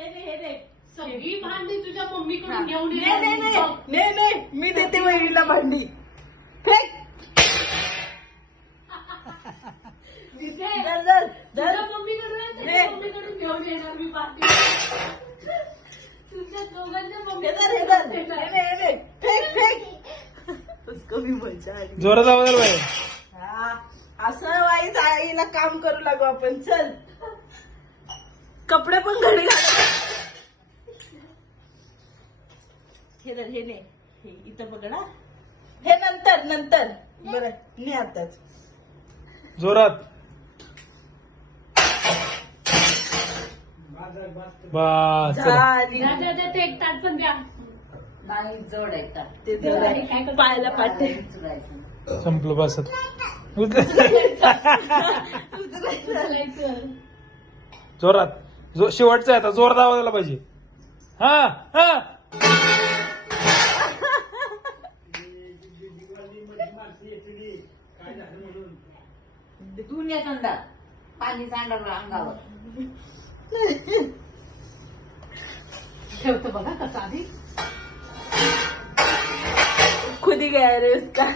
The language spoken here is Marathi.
हे दे सगळी भांडी तुझ्या मम्मीकडून घेऊन नाही मी देते वहिनीला भांडी फेक तुझ्या मम्मीकडून घेऊन येणार मी भांडी. तुमच्या दोघांच्या मम्मी फेक उसको भी मजा आली. जोरात आवाज बाई. हा, असं वाईट आईला काम करू लागू आपण. चल कपडे पण घडी घाल. हे नाही हे इथं बघ ना. हे नंतर बरं मी आताच जोरात. बस चला. झाली. द्या ते एक ताट पण द्या. नाही जड येतात ते जरा पायाला पाटे संपलं बस चालायचं. जोरात शेवटचा आहे आता. जोरात आवाज आला पाहिजे. हा हा. धुवून या थंडा पाणी सांडलं अंगावर. ठेवतो बघा कसा आधी. खुदी गया रे उसका.